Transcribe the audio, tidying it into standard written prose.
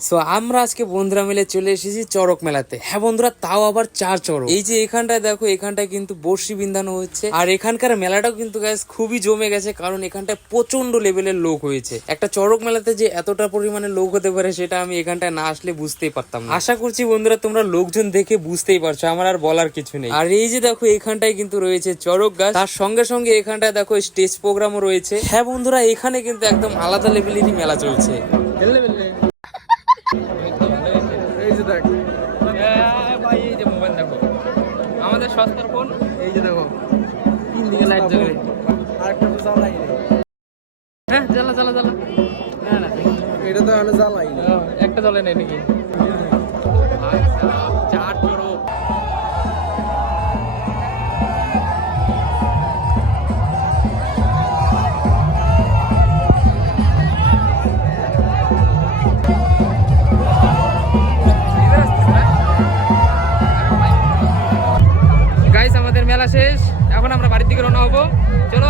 So আমরা আজকে বন্ধুরা মিলে চলে এসেছি চড়ক মেলাতে। হ্যাঁ বন্ধুরা, তাও আবার 4 চড়ক। এই যে এখানটায় দেখো, এখানটায় কিন্তু বর্ষি বিন্ধানো হচ্ছে। আর এখানকার মেলাটাও কিন্তু গাইস খুবই জমে গেছে, কারণ এখানটায় প্রচন্ড লেভেলের লোক হয়েছে। একটা চড়ক মেলাতে যে এতটা পরিমাণে লোক হতে পারে সেটা আমি এখানটায় না আসলে বুঝতেই পারতাম না। আশা করছি বন্ধুরা তোমরা লোকজন দেখে বুঝতেই পারছো, আমার আর বলার কিছু নেই। আর এই যে দেখো, এখানটায় কিন্তু রয়েছে চড়ক গাছ, তার সঙ্গে সঙ্গে এখানটায় দেখো স্টেজ প্রোগ্রামও রয়েছে। হ্যাঁ বন্ধুরা, এখানে কিন্তু একদম আলাদা লেভেলেরই মেলা চলছে। এই যে দেখ ভাই, এই যে মোবাইল দেখো, আমাদের সস্তার ফোন। এই যে দেখো, 3 দিকে লাইট জ্বলে। আরেকটা তো জ্বালাই নেই। হ্যাঁ, জ্বালা জ্বালা জ্বালা। না না, এটা তো আমি জ্বালাই না। একটা জ্বলে নাই নাকি? ভাই সাহেব, 4 চড়ক। গাইস, আমাদের মেলা শেষ, এখন আমরা বাড়ির দিকে রওনা হবো। চলো।